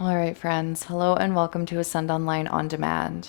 All right, friends. Hello and welcome to Ascend Online On Demand.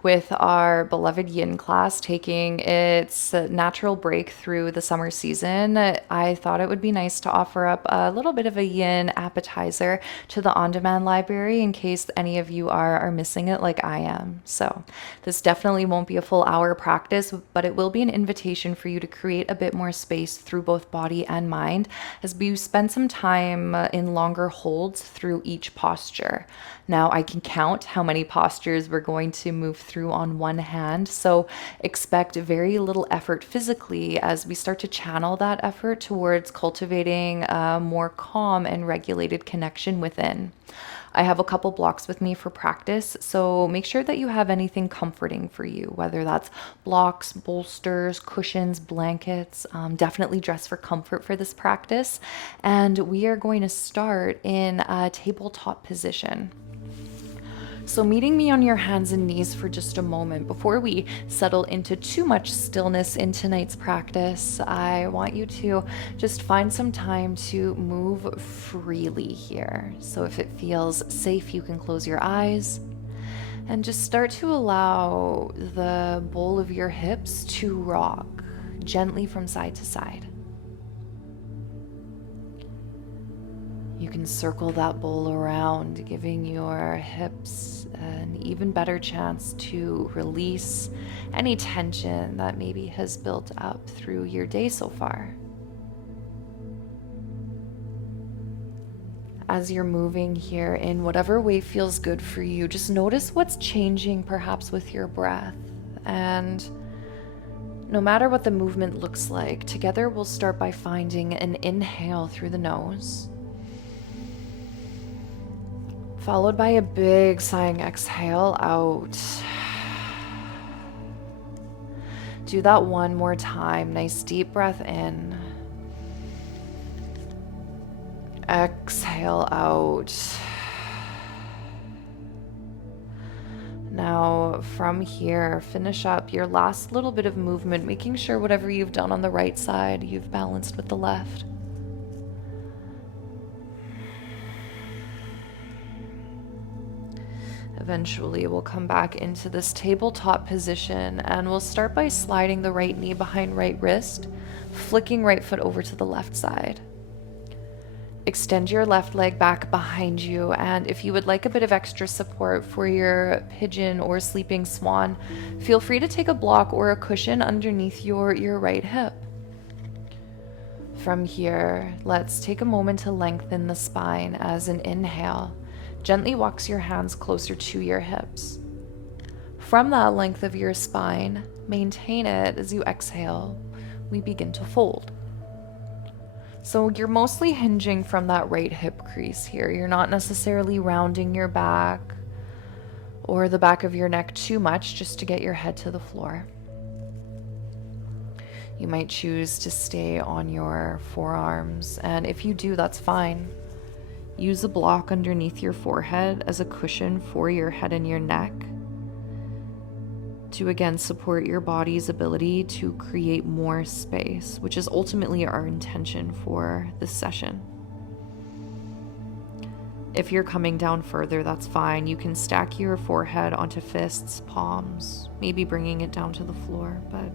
With our beloved Yin class taking its natural break through the summer season, I thought it would be nice to offer up a little bit of a Yin appetizer to the On Demand library in case any of you are missing it like I am. So, this definitely won't be a full hour practice, but it will be an invitation for you to create a bit more space through both body and mind as we spend some time in longer holds through each posture. Now, I can count how many postures we're going to move through on one hand, so expect very little effort physically as we start to channel that effort towards cultivating a more calm and regulated connection within. I have a couple blocks with me for practice, so make sure that you have anything comforting for you, whether that's blocks, bolsters, cushions, blankets. Definitely dress for comfort for this practice. And we are going to start in a tabletop position. So, meeting me on your hands and knees for just a moment before we settle into too much stillness in tonight's practice, I want you to just find some time to move freely here. So, if it feels safe, you can close your eyes and just start to allow the bowl of your hips to rock gently from side to side. You can circle that bowl around, giving your hips an even better chance to release any tension that maybe has built up through your day so far. As you're moving here in whatever way feels good for you, just notice what's changing perhaps with your breath. And no matter what the movement looks like, together we'll start by finding an inhale through the nose, followed by a big sighing exhale out. Do that one more time. Nice deep breath in. Exhale out. Now, from here, finish up your last little bit of movement, making sure whatever you've done on the right side, you've balanced with the left. Eventually, we'll come back into this tabletop position and we'll start by sliding the right knee behind right wrist, flicking right foot over to the left side. Extend your left leg back behind you, and if you would like a bit of extra support for your pigeon or sleeping swan, feel free to take a block or a cushion underneath your right hip. From here, let's take a moment to lengthen the spine as an inhale. Gently walks your hands closer to your hips. From that length of your spine, maintain it as you exhale. We begin to fold. So you're mostly hinging from that right hip crease here. You're not necessarily rounding your back or the back of your neck too much just to get your head to the floor. You might choose to stay on your forearms, and if you do, that's fine. Use a block underneath your forehead as a cushion for your head and your neck to again support your body's ability to create more space, which is ultimately our intention for this session. If you're coming down further, that's fine. You can stack your forehead onto fists, palms, maybe bringing it down to the floor, but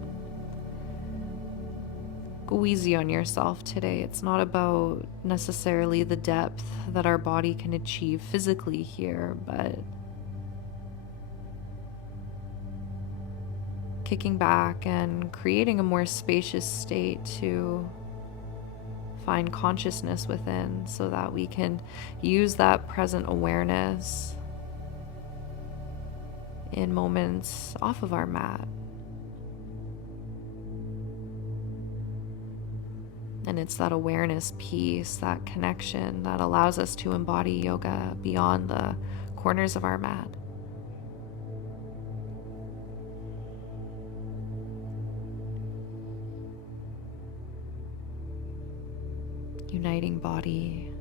go easy on yourself today. It's not about necessarily the depth that our body can achieve physically here, but kicking back and creating a more spacious state to find consciousness within so that we can use that present awareness in moments off of our mat. And it's that awareness piece, that connection that allows us to embody yoga beyond the corners of our mat. Uniting body,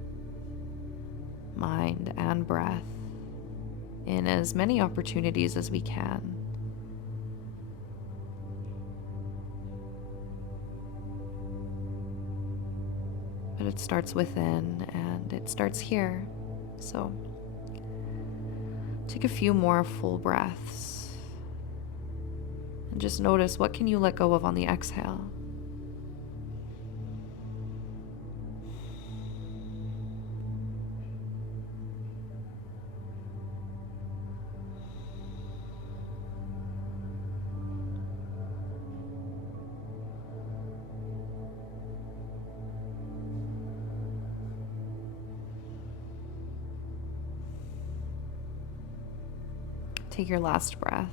mind, and breath in as many opportunities as we can. But it starts within and it starts here. So Take a few more full breaths. And just notice, what can you let go of on the exhale? Take your last breath.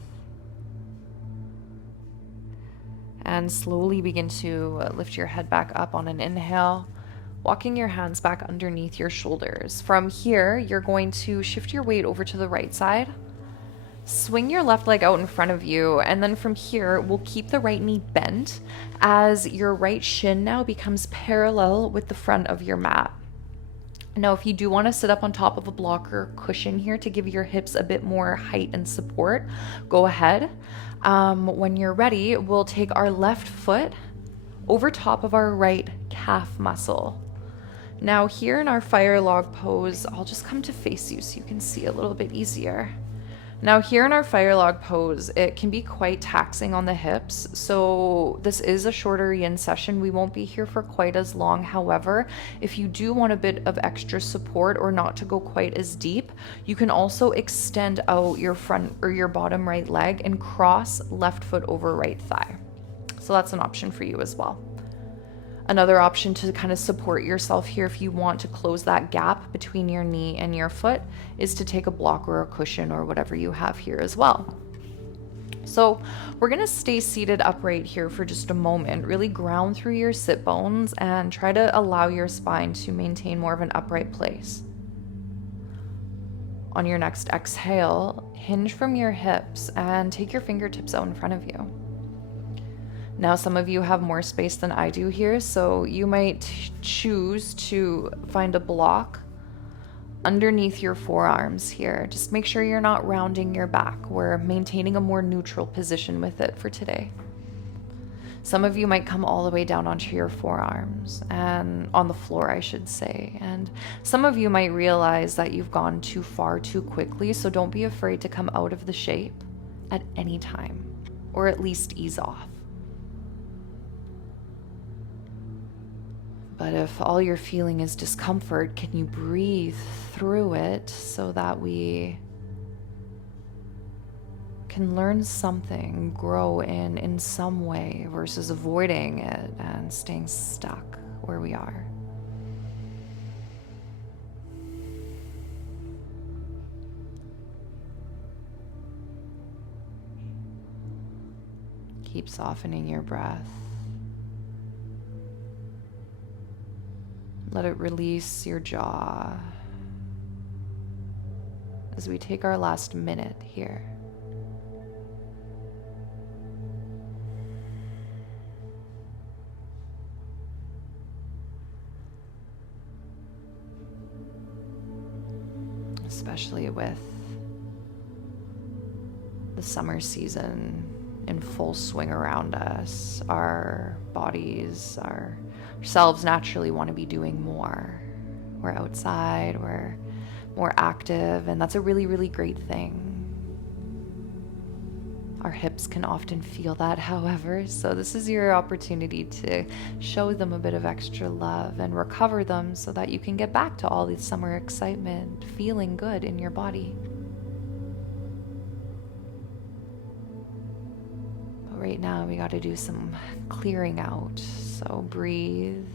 And slowly begin to lift your head back up on an inhale, walking your hands back underneath your shoulders. From here, you're going to shift your weight over to the right side. Swing your left leg out in front of you, and then from here, we'll keep the right knee bent as your right shin now becomes parallel with the front of your mat. Now, if you do want to sit up on top of a block or cushion here to give your hips a bit more height and support, go ahead. When you're ready, we'll take our left foot over top of our right calf muscle. Now, here in our fire log pose, I'll just come to face you so you can see a little bit easier. Now, here in our fire log pose, it can be quite taxing on the hips. So this is a shorter yin session. We won't be here for quite as long. However, if you do want a bit of extra support or not to go quite as deep, you can also extend out your front or your bottom right leg and cross left foot over right thigh. So that's an option for you as well. Another option to kind of support yourself here, if you want to close that gap between your knee and your foot, is to take a block or a cushion or whatever you have here as well. So we're going to stay seated upright here for just a moment. Really ground through your sit bones and try to allow your spine to maintain more of an upright place. On your next exhale, hinge from your hips and take your fingertips out in front of you. Now, some of you have more space than I do here, so you might choose to find a block underneath your forearms here. Just make sure you're not rounding your back. We're maintaining a more neutral position with it for today. Some of you might come all the way down onto your forearms, and on the floor, I should say. And some of you might realize that you've gone too far too quickly, so don't be afraid to come out of the shape at any time, or at least ease off. But if all you're feeling is discomfort, can you breathe through it so that we can learn something, grow in some way versus avoiding it and staying stuck where we are? Keep softening your breath. Let it release your jaw as we take our last minute here. Especially with the summer season in full swing around us, our bodies, ourselves naturally want to be doing more. We're outside, we're more active, and that's a really, really great thing. Our hips can often feel that, however, so this is your opportunity to show them a bit of extra love and recover them so that you can get back to all the summer excitement, feeling good in your body. But right now, we got to do some clearing out, so breathe.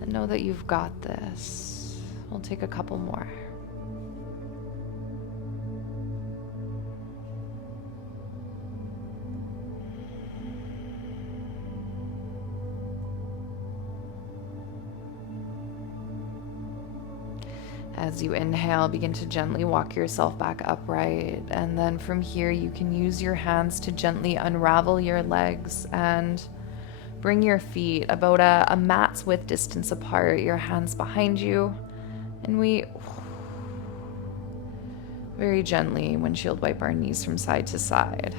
And know that you've got this. We'll take a couple more. As you inhale, begin to gently walk yourself back upright. And then from here, you can use your hands to gently unravel your legs and bring your feet about a mat's width distance apart, your hands behind you. And we very gently windshield wipe our knees from side to side.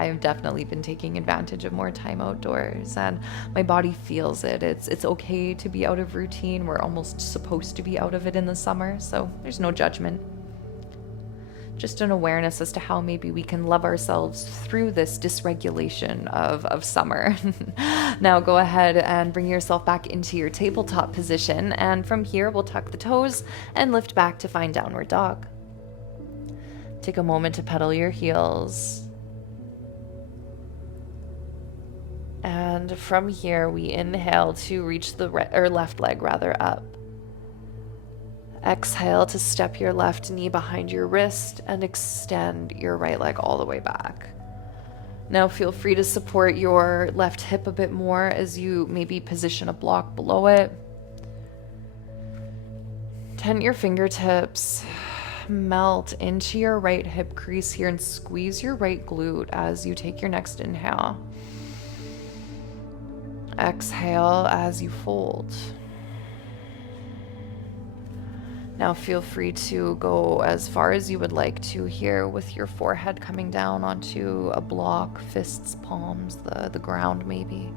I've definitely been taking advantage of more time outdoors, and my body feels it. It's okay to be out of routine. We're almost supposed to be out of it in the summer, so there's no judgment. Just an awareness as to how maybe we can love ourselves through this dysregulation of summer. Now go ahead and bring yourself back into your tabletop position, and from here we'll tuck the toes and lift back to find downward dog. Take a moment to pedal your heels. And from here we inhale to reach the left leg up. Exhale to step your left knee behind your wrist and extend your right leg all the way back. Now feel free to support your left hip a bit more as you maybe position a block below it. Tent your fingertips, melt into your right hip crease here and squeeze your right glute as you take your next inhale. Exhale as you fold. Now feel free to go as far as you would like to here with your forehead coming down onto a block, fists, palms, the ground maybe.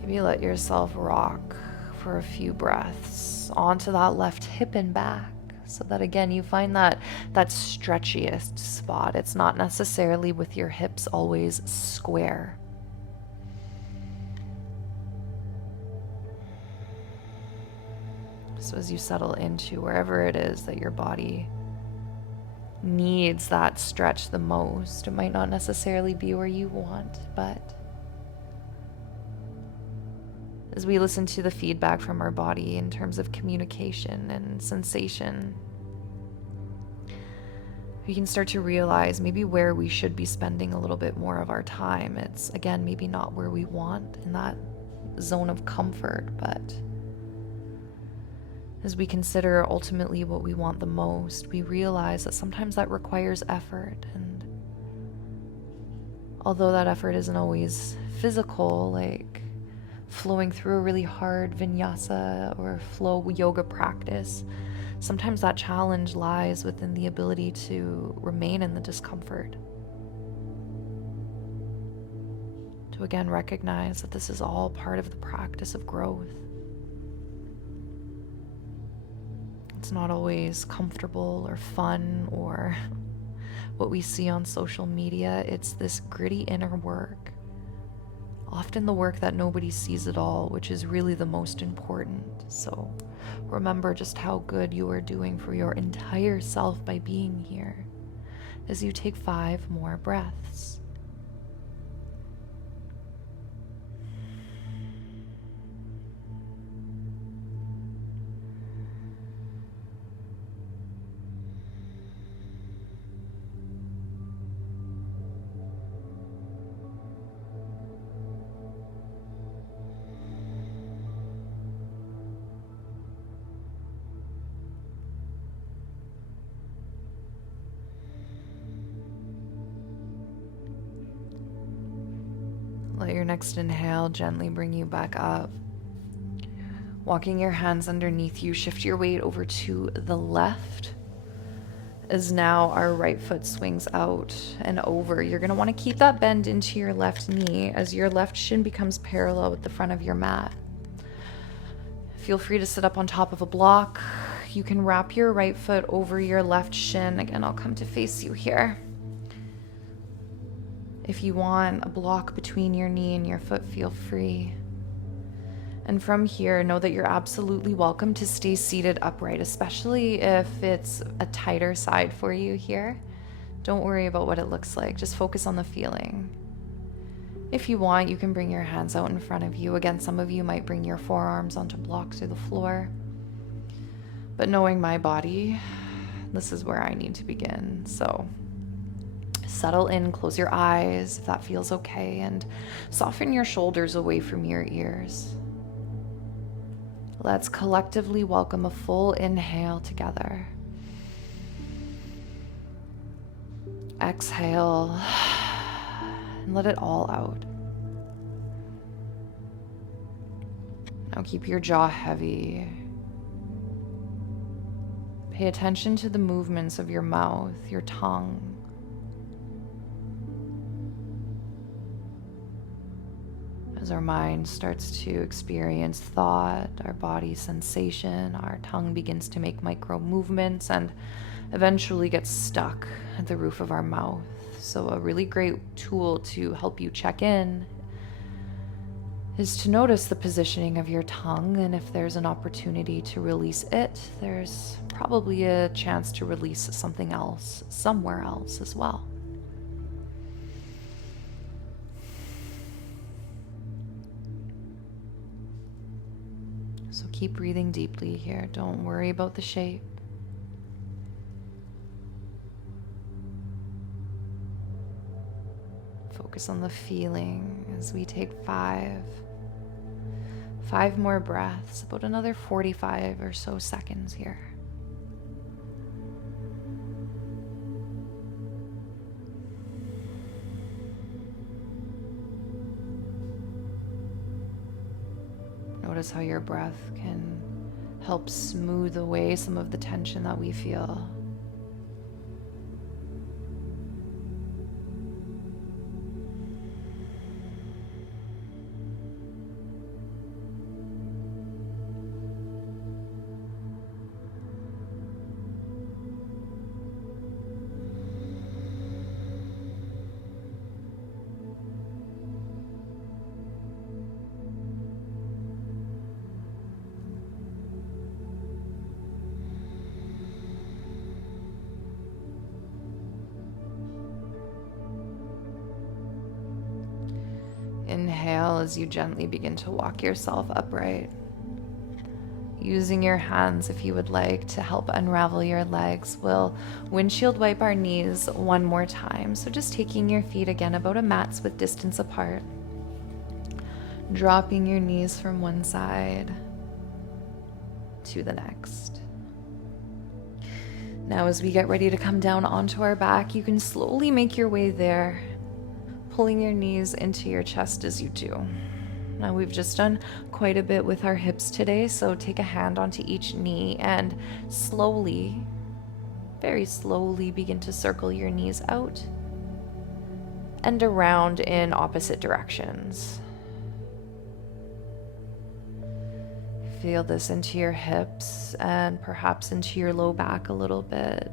Maybe let yourself rock for a few breaths onto that left hip and back so that again you find that stretchiest spot. It's not necessarily with your hips always square. So as you settle into wherever it is that your body needs that stretch the most, it might not necessarily be where you want, but as we listen to the feedback from our body in terms of communication and sensation, we can start to realize maybe where we should be spending a little bit more of our time. It's, again, maybe not where we want in that zone of comfort, but as we consider ultimately what we want the most, we realize that sometimes that requires effort. And although that effort isn't always physical, like flowing through a really hard vinyasa or flow yoga practice, sometimes that challenge lies within the ability to remain in the discomfort. To again recognize that this is all part of the practice of growth. It's not always comfortable or fun or what we see on social media. It's this gritty inner work. Often the work that nobody sees at all, which is really the most important. So remember just how good you are doing for your entire self by being here as you take 5 more breaths. Let your next inhale gently bring you back up. Walking your hands underneath you, shift your weight over to the left as now our right foot swings out and over. You're going to want to keep that bend into your left knee as your left shin becomes parallel with the front of your mat. Feel free to sit up on top of a block. You can wrap your right foot over your left shin. Again, I'll come to face you here. If you want a block between your knee and your foot, feel free. And from here, know that you're absolutely welcome to stay seated upright, especially if it's a tighter side for you here. Don't worry about what it looks like. Just focus on the feeling. If you want, you can bring your hands out in front of you. Again, some of you might bring your forearms onto blocks or the floor. But knowing my body, this is where I need to begin. So settle in, close your eyes if that feels okay, and soften your shoulders away from your ears. Let's collectively welcome a full inhale together. Exhale and let it all out. Now keep your jaw heavy. Pay attention to the movements of your mouth, your tongue. As our mind starts to experience thought, our body sensation, our tongue begins to make micro movements and eventually gets stuck at the roof of our mouth. So a really great tool to help you check in is to notice the positioning of your tongue, and if there's an opportunity to release it, there's probably a chance to release something else somewhere else as well. So keep breathing deeply here. Don't worry about the shape. Focus on the feeling as we take five more breaths, about another 45 or so seconds here. Notice how your breath can help smooth away some of the tension that we feel. Inhale as you gently begin to walk yourself upright. Using your hands, if you would like, to help unravel your legs. We'll windshield wipe our knees one more time. So just taking your feet again about a mat's width distance apart. Dropping your knees from one side to the next. Now as we get ready to come down onto our back, you can slowly make your way there, pulling your knees into your chest as you do. Now we've just done quite a bit with our hips today, so take a hand onto each knee and slowly, very slowly begin to circle your knees out and around in opposite directions. Feel this into your hips and perhaps into your low back a little bit.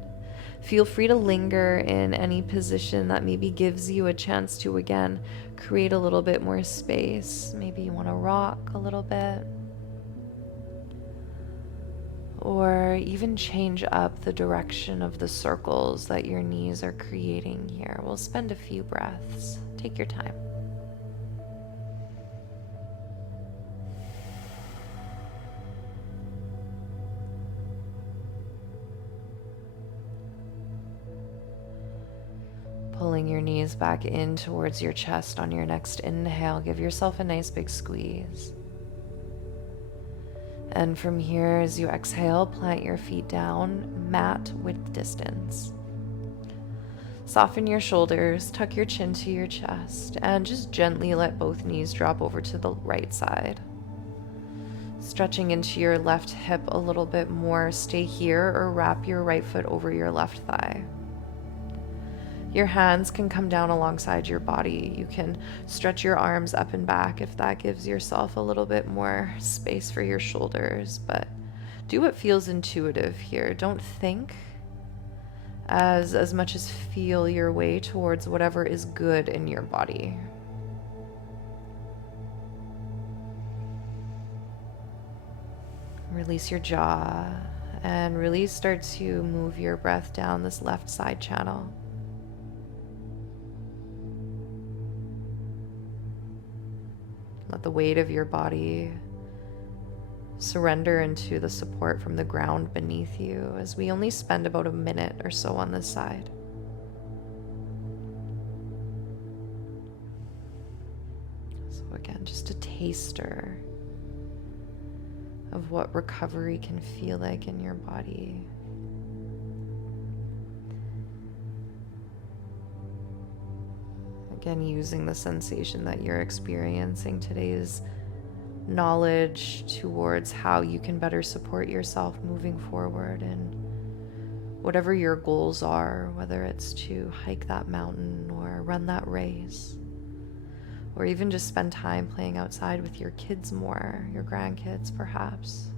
Feel free to linger in any position that maybe gives you a chance to, again, create a little bit more space. Maybe you want to rock a little bit. Or even change up the direction of the circles that your knees are creating here. We'll spend a few breaths. Take your time. Pulling your knees back in towards your chest on your next inhale. Give yourself a nice big squeeze. And from here, as you exhale, plant your feet down, mat width distance. Soften your shoulders, tuck your chin to your chest, and just gently let both knees drop over to the right side. Stretching into your left hip a little bit more, stay here or wrap your right foot over your left thigh. Your hands can come down alongside your body. You can stretch your arms up and back if that gives yourself a little bit more space for your shoulders, but do what feels intuitive here. Don't think as much as feel your way towards whatever is good in your body. Release your jaw and really start to move your breath down this left side channel. Let the weight of your body surrender into the support from the ground beneath you, as we only spend about a minute or so on this side. So again, just a taster of what recovery can feel like in your body. Again, using the sensation that you're experiencing, today's knowledge towards how you can better support yourself moving forward, and Whatever your goals are, whether it's to hike that mountain or run that race, or even just spend time playing outside with your kids more, your grandkids perhaps.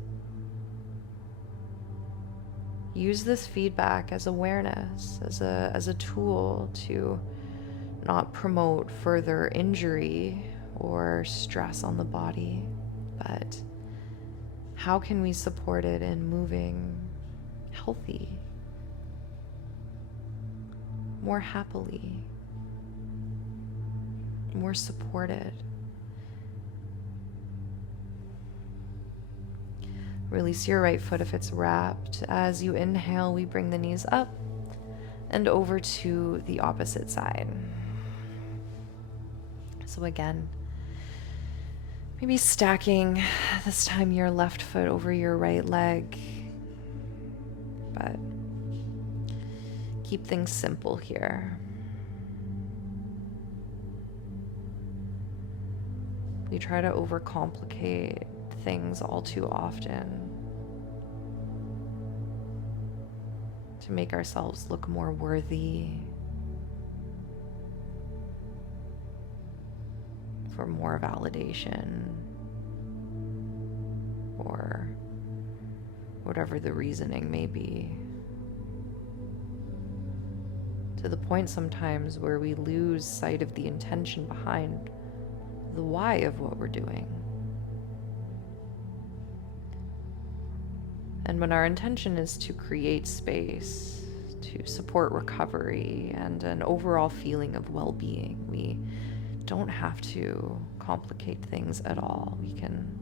Use this feedback as awareness, as a tool to not promote further injury or stress on the body, but how can we support it in moving healthy, more happily, more supported. Release your right foot if it's wrapped. As you inhale, we bring the knees up and over to the opposite side. So again, maybe stacking this time your left foot over your right leg, but keep things simple here. We try to overcomplicate things all too often to make ourselves look more worthy, for more validation, or whatever the reasoning may be. To the point sometimes where we lose sight of the intention behind the why of what we're doing. And when our intention is to create space, to support recovery and an overall feeling of well-being, we don't have to complicate things at all. We can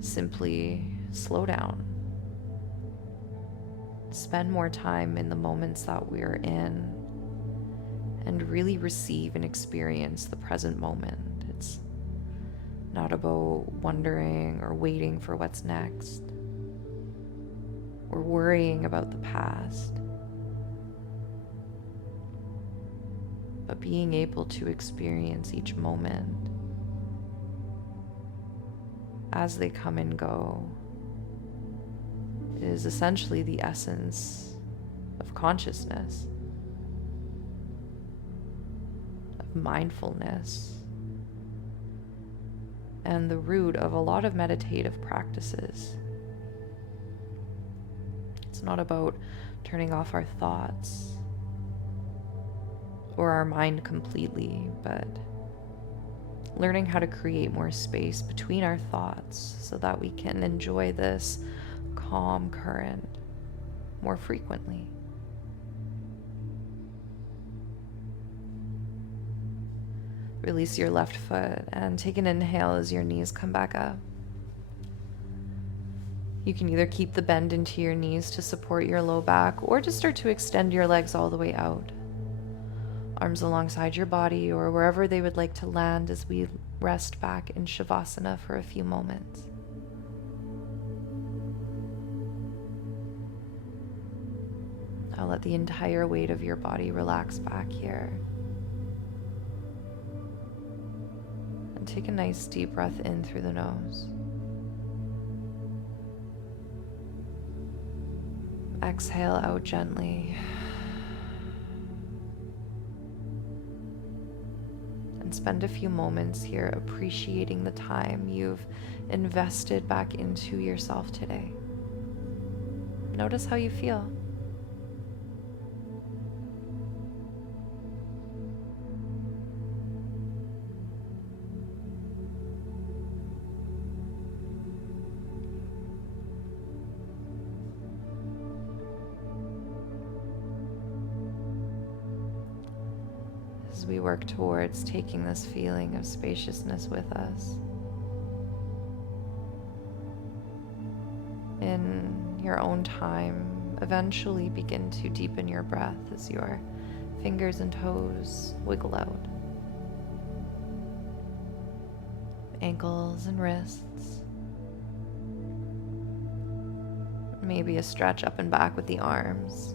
simply slow down, spend more time in the moments that we're in, and really receive and experience the present moment. It's not about wondering or waiting for what's next, or worrying about the past, but being able to experience each moment as they come and go is essentially the essence of consciousness, of mindfulness, and the root of a lot of meditative practices. It's not about turning off our thoughts or our mind completely, but learning how to create more space between our thoughts so that we can enjoy this calm current more frequently. Release your left foot and take an inhale as your knees come back up. You can either keep the bend into your knees to support your low back or just start to extend your legs all the way out. Arms alongside your body or wherever they would like to land as we rest back in Shavasana for a few moments. Now let the entire weight of your body relax back here. And take a nice deep breath in through the nose. Exhale out gently. And spend a few moments here appreciating the time you've invested back into yourself today. Notice how you feel. As we work towards taking this feeling of spaciousness with us, in your own time, eventually begin to deepen your breath as your fingers and toes wiggle out. Ankles and wrists. Maybe a stretch up and back with the arms.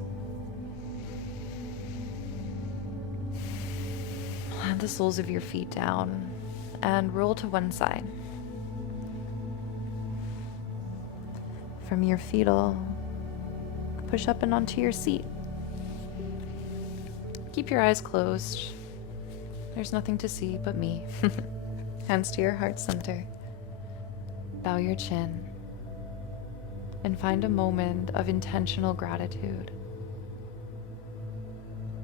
Plant the soles of your feet down and roll to one side. From your fetal push up and onto your seat. Keep your eyes closed. There's nothing to see but me. Hands to your heart center. Bow your chin. And find a moment of intentional gratitude.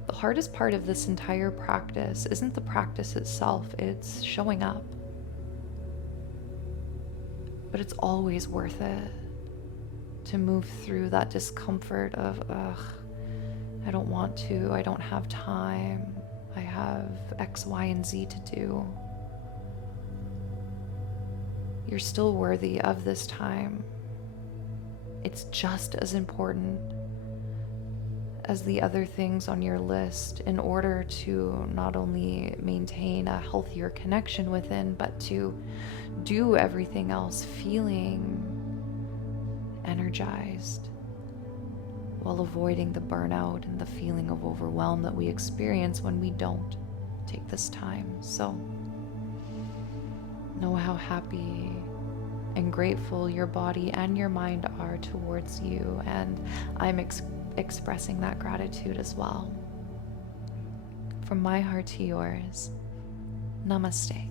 The hardest part of this entire practice isn't the practice itself, it's showing up. But it's always worth it to move through that discomfort of, I don't want to, I don't have time, I have X, Y, and Z to do. You're still worthy of this time. It's just as important as the other things on your list in order to not only maintain a healthier connection within, but to do everything else feeling energized while avoiding the burnout and the feeling of overwhelm that we experience when we don't take this time. So know how happy and grateful your body and your mind are towards you, and I'm expressing that gratitude as well. From my heart to yours, namaste.